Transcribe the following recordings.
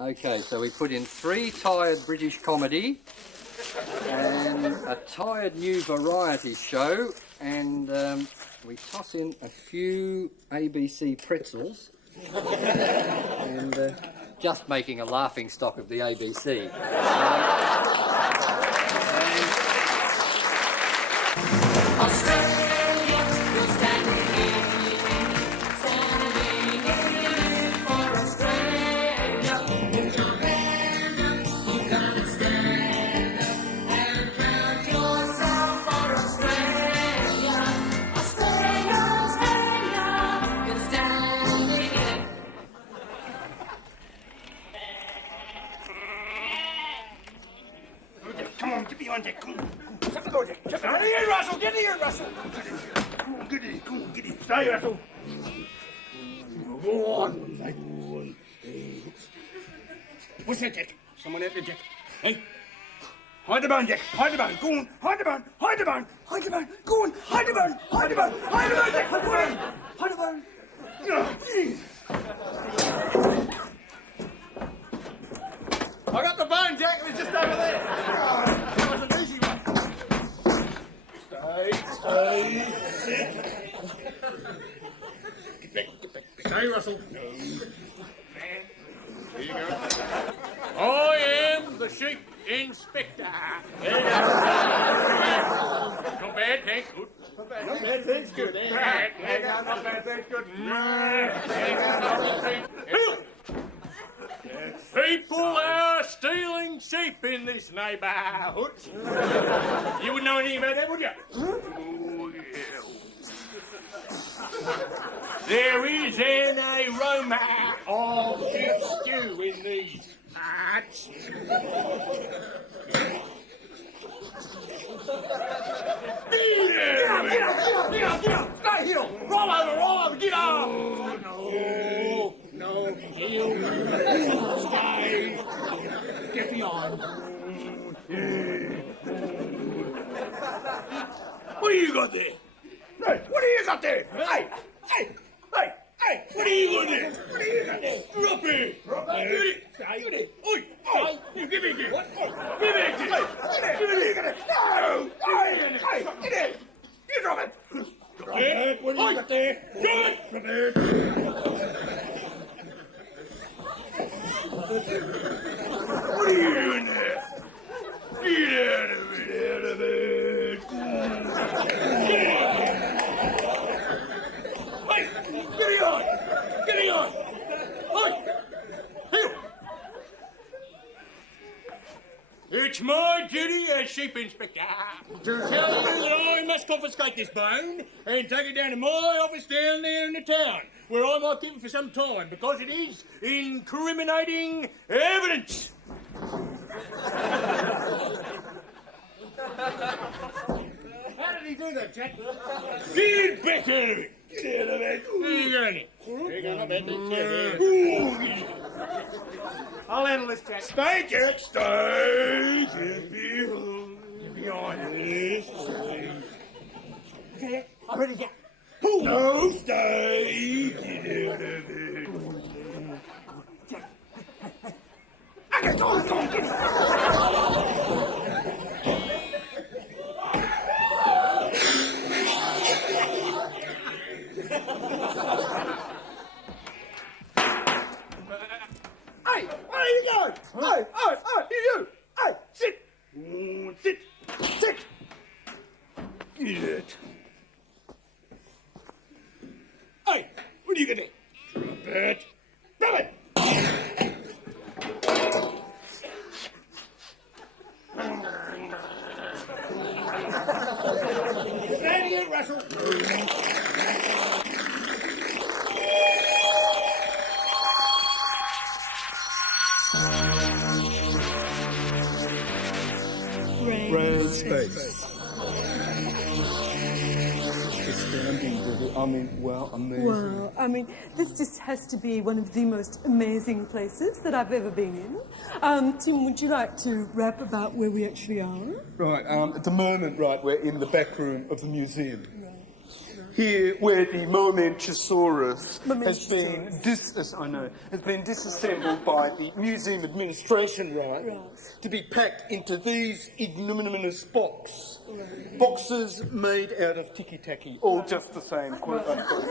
Okay, so we put in 3 tired British comedy and a tired new variety show, and we toss in a few ABC pretzels and just making a laughing stock of the ABC. Come on, get me on deck. Come on, go, Jack. Get here, Russell. Get here, Russell. Come on, get it. Come on, get it. Stay, Russell. Go on. What's that, Jack? Someone out there, Jack. Hey. Hide the bone, Jack. Hide the bone. Go on. Hide the bone. Hide the bone. Hide the bone. Go on. Hide the bone. Hide the bone. Hide the bone, Jack. Hide the bone. Hide the bone. Oh, jeez. I got the bone, Jack. It was just over there. That was an easy one. Stay. Get back. Stay, Russell. No. Here you go. I am the sheep inspector. Not bad, thanks. Good. Not bad, thanks. Good. Not bad, thanks. Good. People are stealing sheep in this neighbourhood. You wouldn't know anything about that, would you? Oh, yeah. There is an aroma of beef stew in these parts. Get up! Stay here! Roll over! Get up! No, heel. Stay. Get beyond. What do you got there? Hey, what do you got there? Hey! What do you got there? What do you got there? Drop it! Give it! Oi! Give it here! Give it here! Give it here! No! Hey! Get it! You drop it! Drop it! What do you got there? Drop it! Drop it! What are you doing there? Get out of it! Out of it! Hey! Get it on! Get it on! Hey! Here! It's my duty as sheep inspector to tell you that I must confiscate this bone and take it down to my office down there in the town, where I might keep it for some time because it is incriminating evidence. How did he do that, Jack? Get back out of it! Get out of it! There you go, Nick. There you go, not bad. I'll handle this, Jack. Stay, Jack, stay! Get behind this. Okay, I'm ready, Jack. No, stay! Get out of it. Okay, go on, get it! Hey, where are you going? Hey, you! Hey, sit! Sit! Get. Hey, what are you gonna do? Drop it! Drop it! Stand here, Russell! Red space. Astounding, amazing. Well, this just has to be one of the most amazing places that I've ever been in. Tim, would you like to rap about where we actually are? Right, at the moment, we're in the back room of the museum. Right. here where the Momentosaurus has been Momentosaurus. has been disassembled by the museum administration, right? To be packed into these ignominious boxes made out of tiki-taki, all just the same, quote unquote.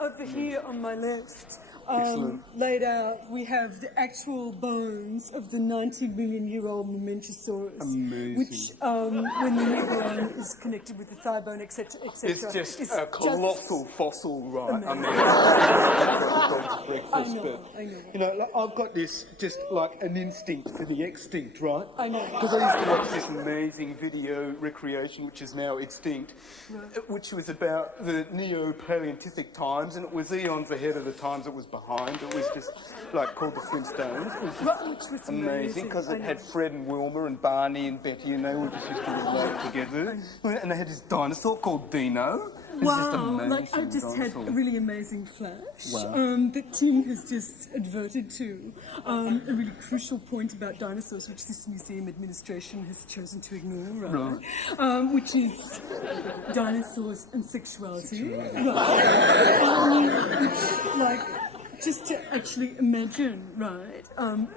Over here on my left, Excellent. laid out, we have the actual bones of the 90-million-year-old Momentosaurus. Amazing. Which, when the neuron is connected with the thigh bone, etc., etc. It's just a colossal fossil, right? I mean, I know. you know, like, I've got this just like an instinct for the extinct, right? I know. Because I used to watch this amazing video recreation, which is now extinct, which was about the Neo-Paleolithic times, and it was eons ahead of the times it was behind. It was just like called the Flintstones. It was just Which was amazing because I it know. had Fred and Wilma and Barney and Betty, and they all just used to relate together. And they had this dinosaur called Dino. It's just Wow, amazing like I just had dinosaur. a really amazing flash Wow. that Tim has just adverted to. A really crucial point about dinosaurs, which this museum administration has chosen to ignore, right? Which is dinosaurs and sexuality. Which, like, just to actually imagine, right,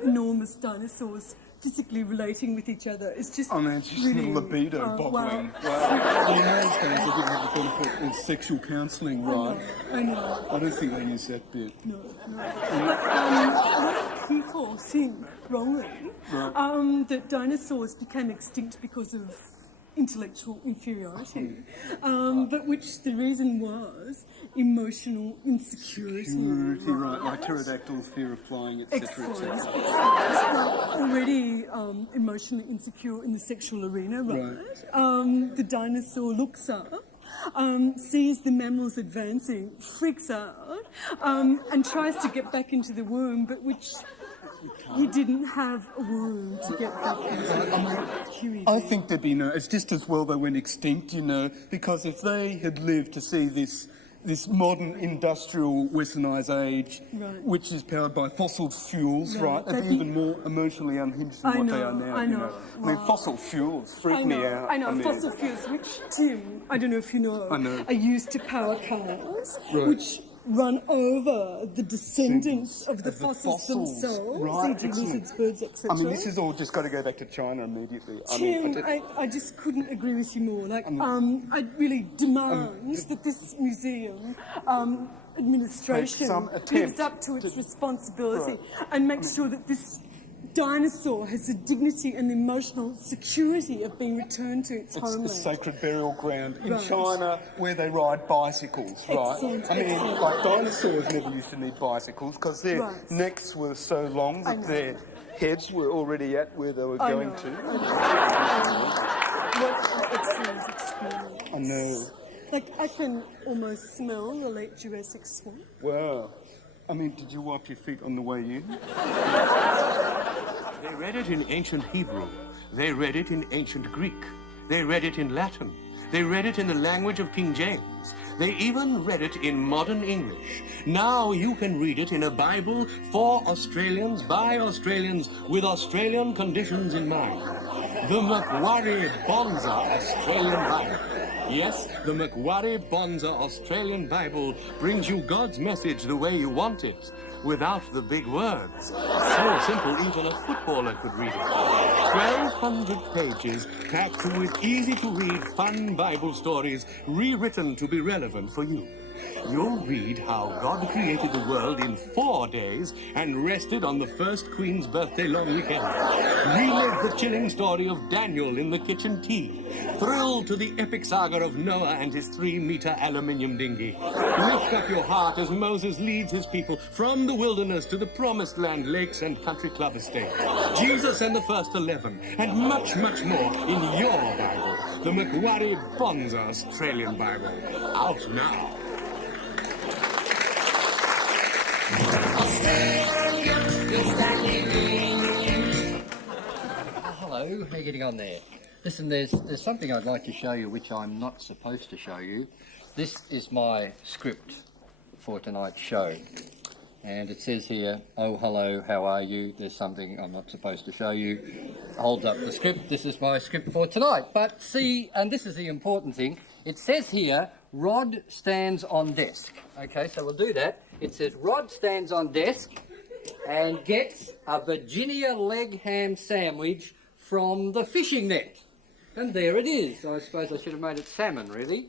enormous dinosaurs physically relating with each other is just I mean, it's just really libido boggling. Wow. In those days, they didn't have the benefit of sexual counselling, right? I know. I don't think they use that bit. No. But a lot of people think wrongly that dinosaurs became extinct because of intellectual inferiority, but which the reason was emotional insecurity. Security, right, like pterodactyls, fear of flying, etc., Excellent. etc. Already emotionally insecure in the sexual arena, right? The dinosaur looks up, sees the mammals advancing, freaks out, and tries to get back into the womb, but which he didn't have a womb to get back into. I think there'd be no. It's just as well they went extinct, you know, because if they had lived to see this modern industrial westernised age, which is powered by fossil fuels, right, they'd be even more emotionally unhinged than what they are now. I know. You know? I mean, fossil fuels freak me out. I know, fossil fuels, which, Tim, I don't know if you know, are used to power cars, which run over the descendants of the fossils themselves, right, e.g. lizards, birds, etc. I mean, this is all just got to go back to China immediately. Tim, I just couldn't agree with you more. Like, I really demand that this museum administration lives up to its responsibility and makes sure that this dinosaur has the dignity and the emotional security of being returned to its homeland. It's a sacred burial ground in China where they ride bicycles, right? Excellent, I mean, like dinosaurs never used to need bicycles because their necks were so long that their heads were already at where they were going to. What an excellent experience. I know. Like, I can almost smell the late Jurassic swamp. Wow. I mean, did you wipe your feet on the way in? They read it in ancient Hebrew. They read it in ancient Greek. They read it in Latin. They read it in the language of King James. They even read it in modern English. Now you can read it in a Bible for Australians, by Australians, with Australian conditions in mind. The Macquarie Bonza Australian Bible. Yes, the Macquarie Bonza Australian Bible brings you God's message the way you want it, without the big words. So simple, even a footballer could read it. 1,200 pages packed with easy-to-read, fun Bible stories rewritten to be relevant for you. You'll read how God created the world in 4 days and rested on the first Queen's birthday long weekend. Relive the chilling story of Daniel in the kitchen tea. Thrill to the epic saga of Noah and his 3-meter aluminium dinghy. Lift up your heart as Moses leads his people from the wilderness to the promised land, lakes and country club estate. Jesus and the first 11, and much, much more in your Bible. The Macquarie Bonza Australian Bible. Out now. Hello, how are you getting on there? Listen, there's something I'd like to show you which I'm not supposed to show you. This is my script for tonight's show. And it says here, oh, hello, how are you? There's something I'm not supposed to show you. Holds up the script. This is my script for tonight. But see, and this is the important thing, It says here, Rod stands on desk. Okay, so we'll do that. It says Rod stands on desk and gets a Virginia leg ham sandwich from the fishing net. And there it is. I suppose I should have made it salmon, really.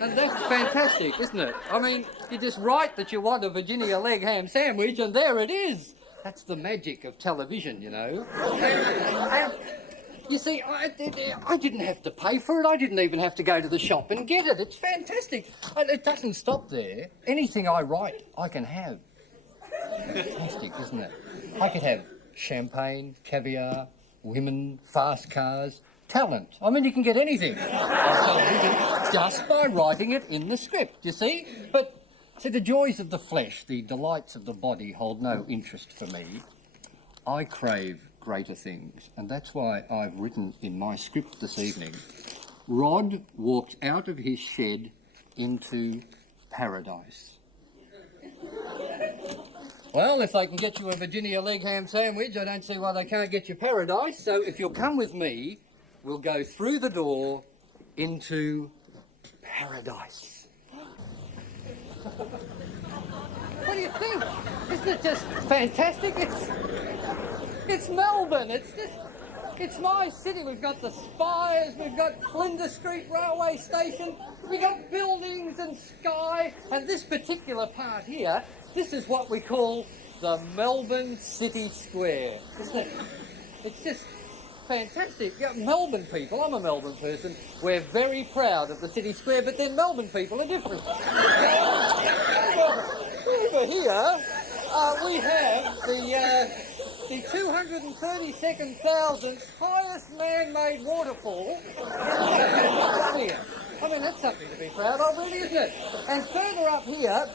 And that's fantastic, isn't it? I mean, you just write that you want a Virginia leg ham sandwich and there it is. That's the magic of television, you know. And you see, I didn't have to pay for it. I didn't even have to go to the shop and get it. It's fantastic. And it doesn't stop there. Anything I write, I can have. Fantastic, isn't it? I could have champagne, caviar, women, fast cars, talent. I mean, you can get anything on television just by writing it in the script, you see? But, see, the joys of the flesh, the delights of the body hold no interest for me. I crave greater things, and that's why I've written in my script this evening, Rod walked out of his shed into paradise. Well, if they can get you a Virginia leg ham sandwich, I don't see why they can't get you paradise. So if you'll come with me, we'll go through the door into paradise. What do you think? Isn't it just fantastic? It's Melbourne. It's my city. We've got the spires, we've got Flinders Street Railway Station, we've got buildings and sky, and this particular part here, this is what we call the Melbourne City Square, isn't it? It's just fantastic. Yeah, Melbourne people, I'm a Melbourne person, we're very proud of the City Square, but then Melbourne people are different. Over here, we have the 232,000th highest man-made waterfall here. I mean, that's something to be proud of, really, isn't it? And further up here,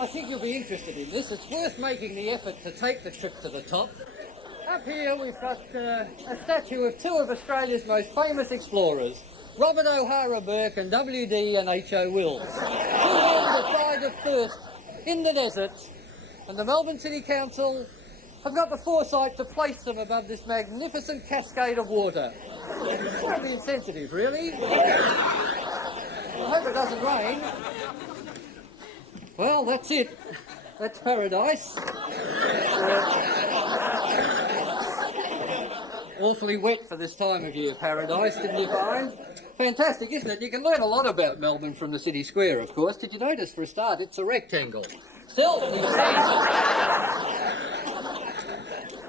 I think you'll be interested in this. It's worth making the effort to take the trip to the top. Up here, we've got a statue of two of Australia's most famous explorers, Robert O'Hara Burke and W.D. and H.O. Wills, who held the pride of thirst in the desert, and the Melbourne City Council have got the foresight to place them above this magnificent cascade of water. Slightly insensitive, really. I hope it doesn't rain. Well, that's it. That's paradise. Awfully wet for this time of year, paradise, didn't you find? Fantastic, isn't it? You can learn a lot about Melbourne from the City Square, of course. Did you notice, for a start, it's a rectangle. Still,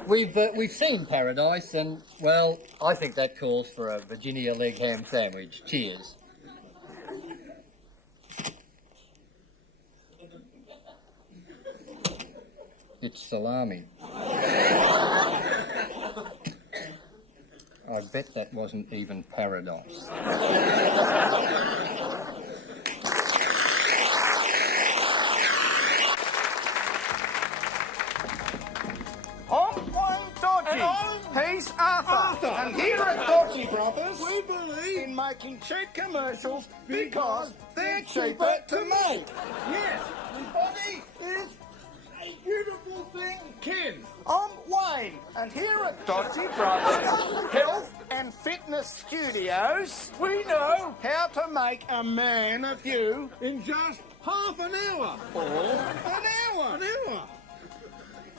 we've seen paradise, and, well, I think that calls for a Virginia leg ham sandwich. Cheers. It's salami. I bet that wasn't even paradise. He's Arthur. And here at Dodgy Brothers, we believe in making cheap commercials because they're cheaper to make. Yes, and body is a beautiful thing, Ken. I'm Wayne, and here at Dodgy Brothers Health and Fitness Studios, we know how to make a man of you in just half an hour. Or an hour. An hour.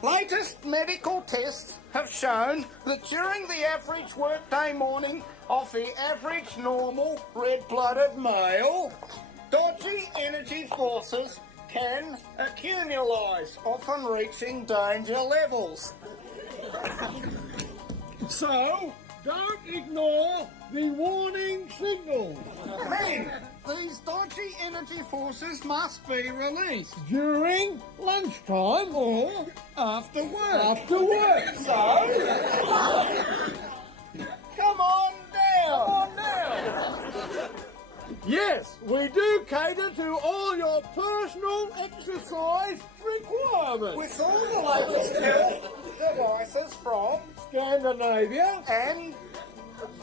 Latest medical tests have shown that during the average workday morning of the average normal red-blooded male, dodgy energy forces can accumulise, often reaching danger levels. So, don't ignore the warning signals. Men, these dodgy energy forces must be released during lunchtime or after work. After work. So, come on down. Come on down. Yes, we do cater to all your personal exercise requirements. With all the latest health devices from Scandinavia and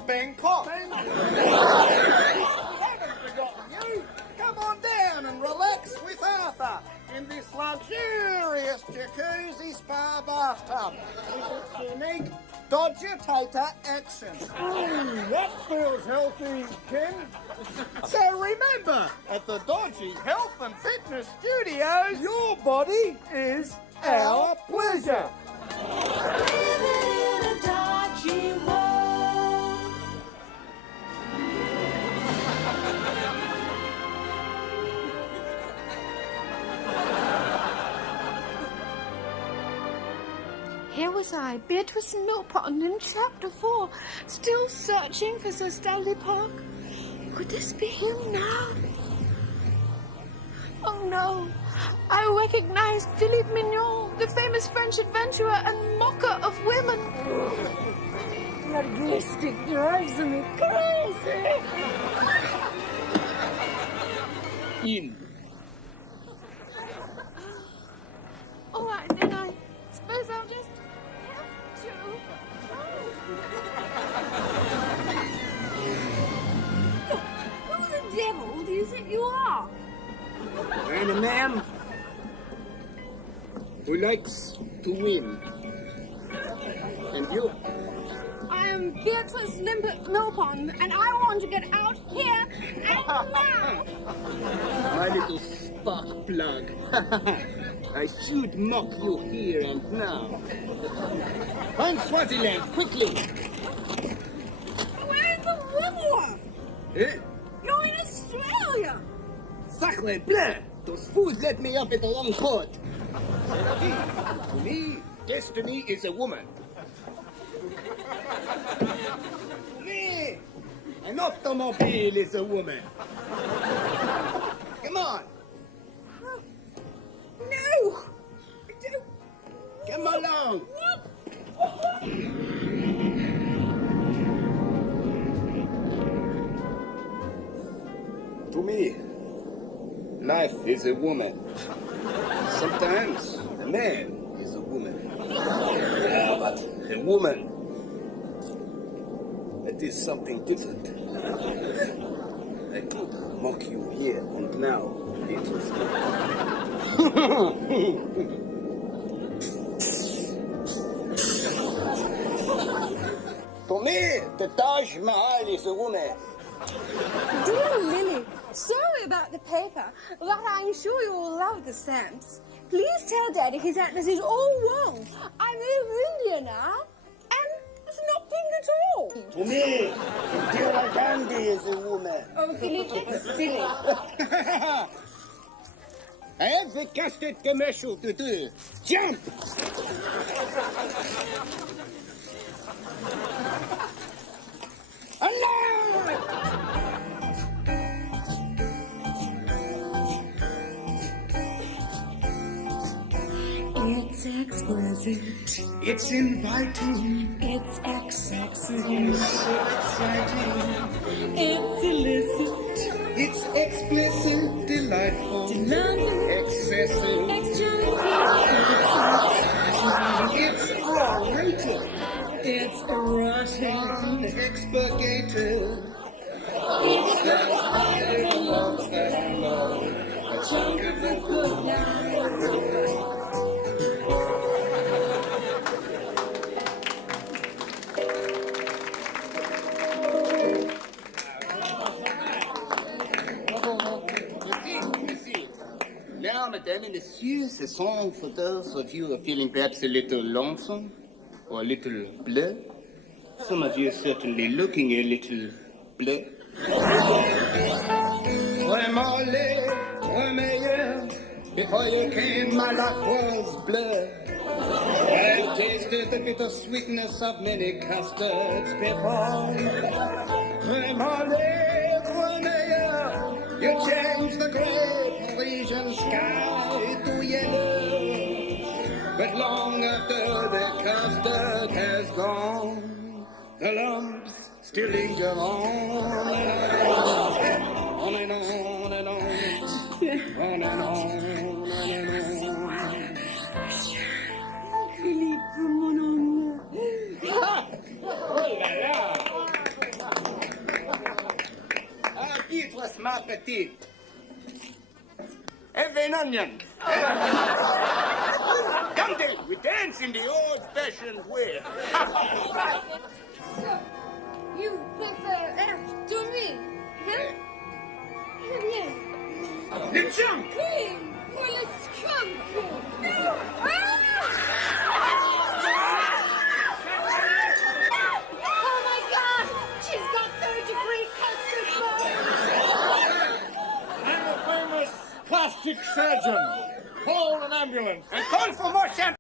Bangkok. We haven't forgotten you. Come on down and relax with Arthur in this luxurious jacuzzi spa bathtub. With its unique Dodgitator action. That feels healthy, Ken. So remember, at the Dodgy Health and Fitness Studios, your body is our pleasure. Here was I, Beatrice Millpond in Chapter 4, still searching for Sir Stanley Park. Could this be him now? Oh no, I recognized Philippe Mignon, the famous French adventurer and mocker of women. That lipstick drives me crazy. In. All right, then I suppose I'll just have to. Who the devil do you think you are? I'm a man who likes to win. And you? I am Beatrice Millpond, and I want to get out here and now. My little spark plug. I should mock you here and now. Find Swaziland, quickly! We're in the river. Eh? You're in Australia. Sacre bleu! Those fools let me up at the wrong port. To me, destiny is a woman. To me, an automobile is a woman. Come on. No. Come along. To me, life is a woman. Sometimes a man is a woman. Yeah, but a woman, that is something different. I could mock you here and now, Beatrice. To me, the Taj Mahal is a woman. Dear Lily, sorry about the paper, but I'm sure you will love the stamps. Please tell Daddy his atlas is all wrong. I'm in India now, and it's not pink at all. To me, Indira Gandhi is a woman. Oh, Philip, that's silly. I have a casted commercial to do. Jump! Allah! It's exquisite. It's inviting. It's exciting. It's so exciting. It's illicit. It's explicit, delightful, excessive. It's R-rated. It's erotic. Expurgated. It's the fire of love and love. A chunk of the good life. Now, mesdames et messieurs, ce song for those of you who are feeling perhaps a little lonesome or a little bleu. Some of you are certainly looking a little bleu. Vraiment, meilleur. Before you came, my life was bleu. I've tasted the bitter sweetness of many custards before. Vraiment, meilleur. You changed the gray Parisian sky to yellow. But long after the custard has gone, the lumps still linger on and on and on and on and on and on and on. Philippe, mon homme. Oh là là! Ah, Beatrice, ma petite. Have an onion. Come then, we dance. in the old-fashioned way. You prefer after me, huh? Yeah. The chunk! Hey, well, it's chunky. Oh my God! She's got third-degree custard burns. I'm a famous plastic surgeon. Call an ambulance. And call for more champagne.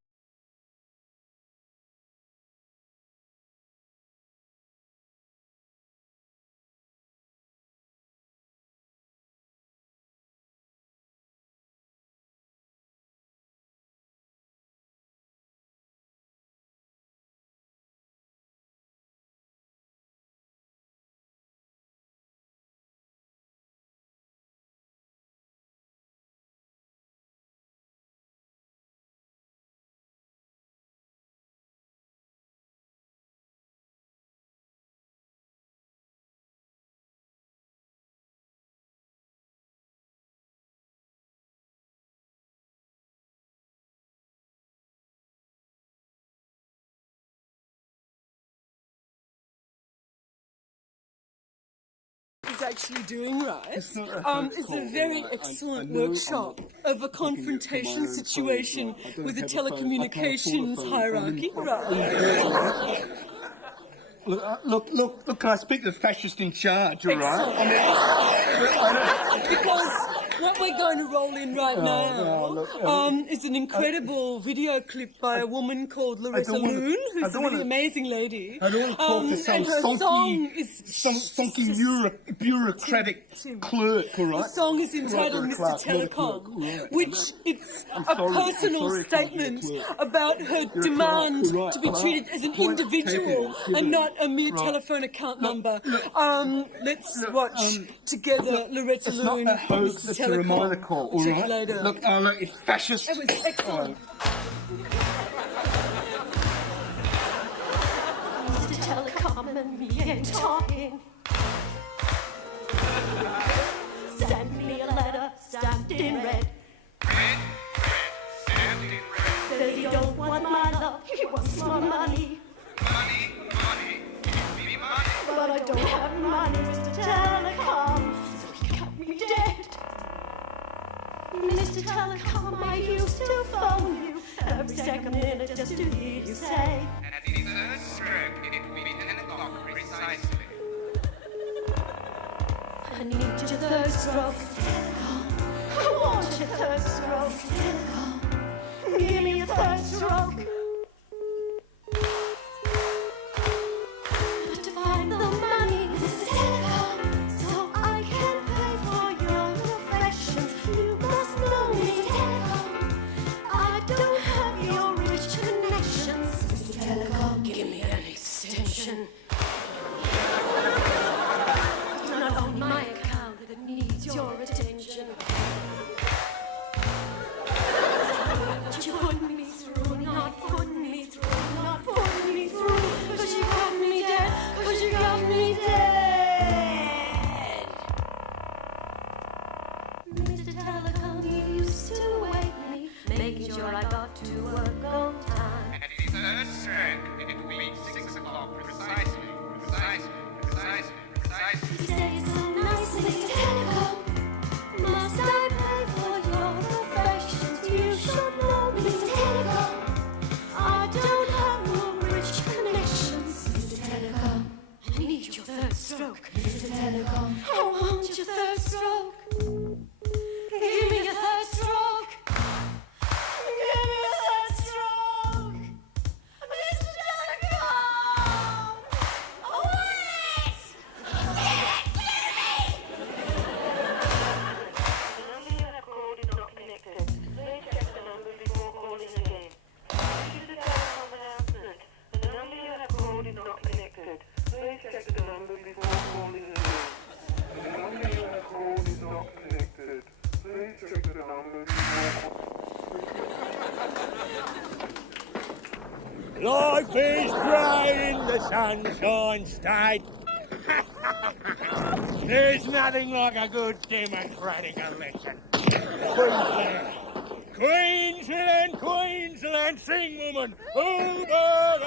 Is actually doing right. It's not a hoax It's a call, very right? excellent I know workshop I'm of a looking at confrontation my own situation phone, right? I don't with the have a phone. I can't telecommunications afford a phone. hierarchy, right? Look, can I speak to the fascist in charge, all right? Excellent. Because what we're going to roll in right now is an incredible video clip by a woman called Loretta don't wanna- Loon, I who's a don't really wanna- amazing lady. I don't want to talk to some and her song is funky bureaucratic clerk, all right? The song is entitled Not a Mr. clerk, not a Telecom, clerk, right. which it's a sorry, personal I'm sorry, I can't be a statement clerk. about her You're a demand clerk, right, to be right. treated as an Point individual taken, and given. not a mere Right. telephone account number. Let's look, watch together Loretta It's Loon, not a hoax, Mr. it's a Telecom. reminder call, all Check right? later. Look, it's fascist. It was excellent. Mr. Telecom and me ain't talking. Send me a letter stamped in red. Says he don't want my love, he wants more money. But I don't have money, Mr. Telecom, so he cut me dead. Mr. Telecom, I used to phone you every second minute just to hear you say. At the third stroke, it will be 10 o'clock precisely. I need your third stroke, Telecom. I want your third stroke, Telecom. Give me a third stroke. But to find the money, Mr. Telecom, so I can pay for your affections, you must know me, Telecom. I don't have your rich connections, Mr. Telecom. Give me an extension. It's not only my account that needs your attention. You put me through, not putting me through, not putting me through. 'Cause you got me dead, 'cause you got me dead. Mr. Telecom, you used to wake me, making sure I got to work on time. At the third stroke, it will be 6 o'clock precisely. You say it so nicely, Mr. Telecom. Must I pay for your affections? You should know, Mr. Telecom. I don't have no rich connections, Mr. Telecom. I need your third stroke, Mr. Telecom. I want your third stroke. Give me your third stroke. Give me your third stroke, Mr. Telecom. Oh, wait! Life is bright in the sunshine state. There's nothing like a good democratic election. Queensland, Queensland, Queensland, sing, woman. Over the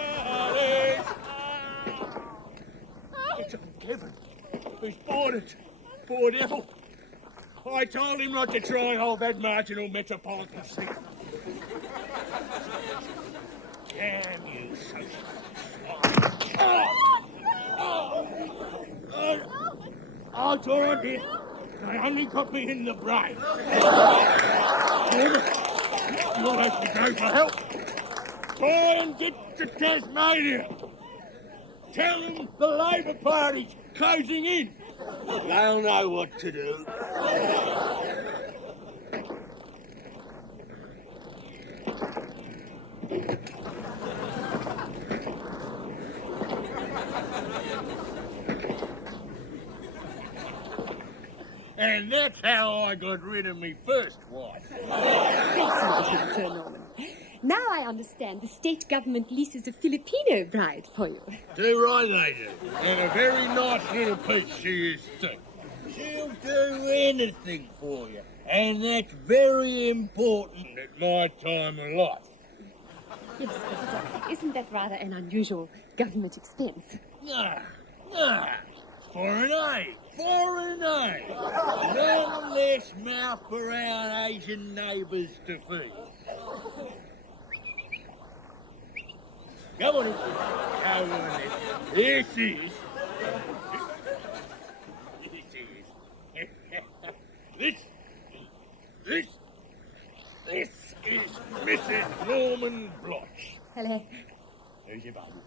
hills. It's on Kevin. He's bored it. Poor devil. I told him not to try and hold that marginal metropolitan seat. Damn you, social. Oh, it's all right, dear. They only got me in the brain. You'll have to go for help. Try and get to Tasmania. Tell them the Labor Party's closing in. They'll know what to do. And that's how I got rid of me first wife. Sir Norman. Now I understand the state government leases a Filipino bride for you. Do right they do. And a very nice little piece she is too. She'll do anything for you. And that's very important at my time of life. Yes, but isn't that rather an unusual government expense? No. Foreign aid. None less mouth for our Asian neighbours to feed. Come on in. Come on in. Here she is. This is Mrs. Norman Bloch. Hello. There's your baby.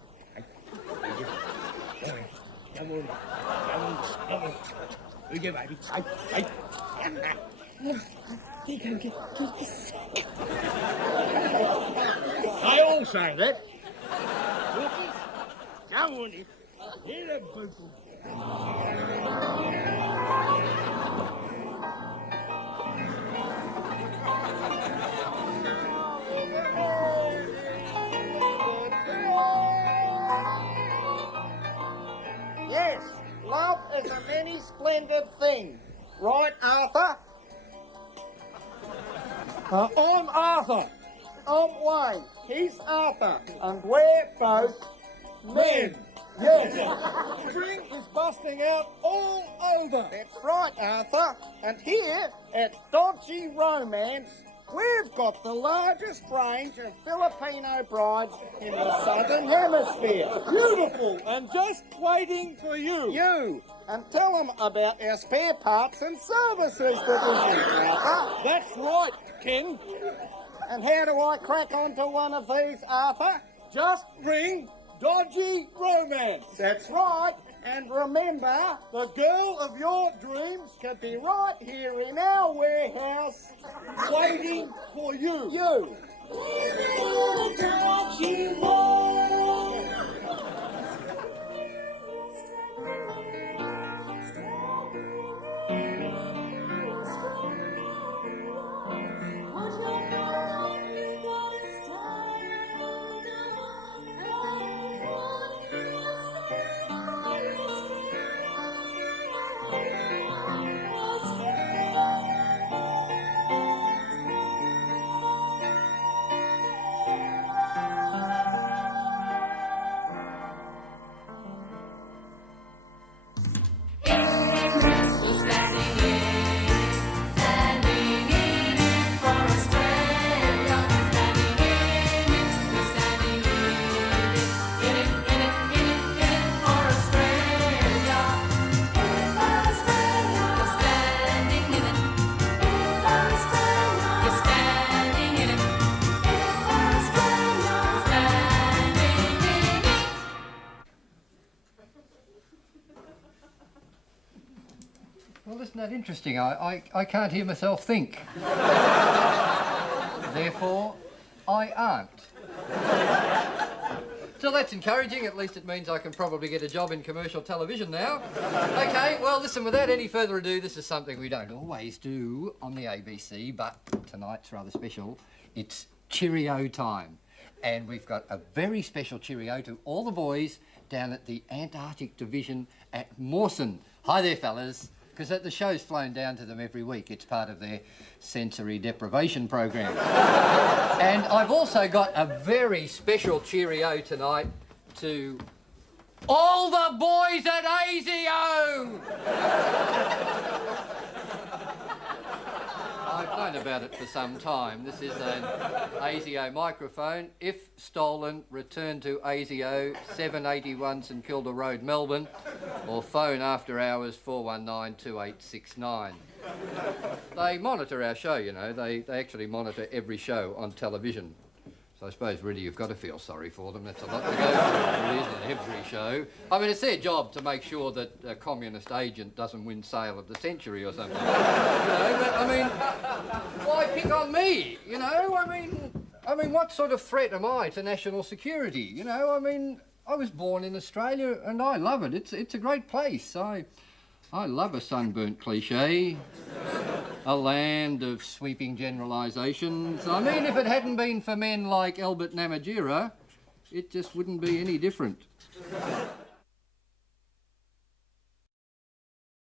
Come on. Who's your baby? Hey. They don't get this. I all say that. Come on in. Here the people. Yes, love is a many splendid thing. Right, Arthur? I'm Arthur. I'm Wayne. He's Arthur. And we're both men. Yes. Spring is busting out all over. That's right, Arthur. And here at Dodgy Romance, we've got the largest range of Filipino brides in the Southern Hemisphere. Beautiful, and just waiting for you. You, and tell them about our spare parts and services division, Arthur. That's right, Ken. And how do I crack onto one of these, Arthur? Just ring Dodgy Romance. That's right. And remember, the girl of your dreams could be right here in our warehouse, waiting for you. You. Well, isn't that interesting? I can't hear myself think. Therefore, I aren't. So that's encouraging. At least it means I can probably get a job in commercial television now. OK, well, listen, without any further ado, this is something we don't always do on the ABC, but tonight's rather special. It's Cheerio time. And we've got a very special cheerio to all the boys down at the Antarctic Division at Mawson. Hi there, fellas. because the show's flown down to them every week. It's part of their sensory deprivation program. And I've also got a very special cheerio tonight to all the boys at ASIO! I've known about it for some time. This is an ASIO microphone. If stolen, return to ASIO, 781 St Kilda Road, Melbourne, or phone after hours 419-2869. They monitor our show, you know. They actually monitor every show on television. So I suppose really you've got to feel sorry for them. That's a lot to go through, really, isn't it? Every show. I mean, it's their job to make sure that a communist agent doesn't win sale of the century or something. You know, but I mean, why pick on me? You know, I mean, what sort of threat am I to national security? You know, I mean, I was born in Australia and I love it. It's a great place. I love a sunburnt cliche. A land of sweeping generalisations. I mean, if it hadn't been for men like Albert Namatjira, it just wouldn't be any different.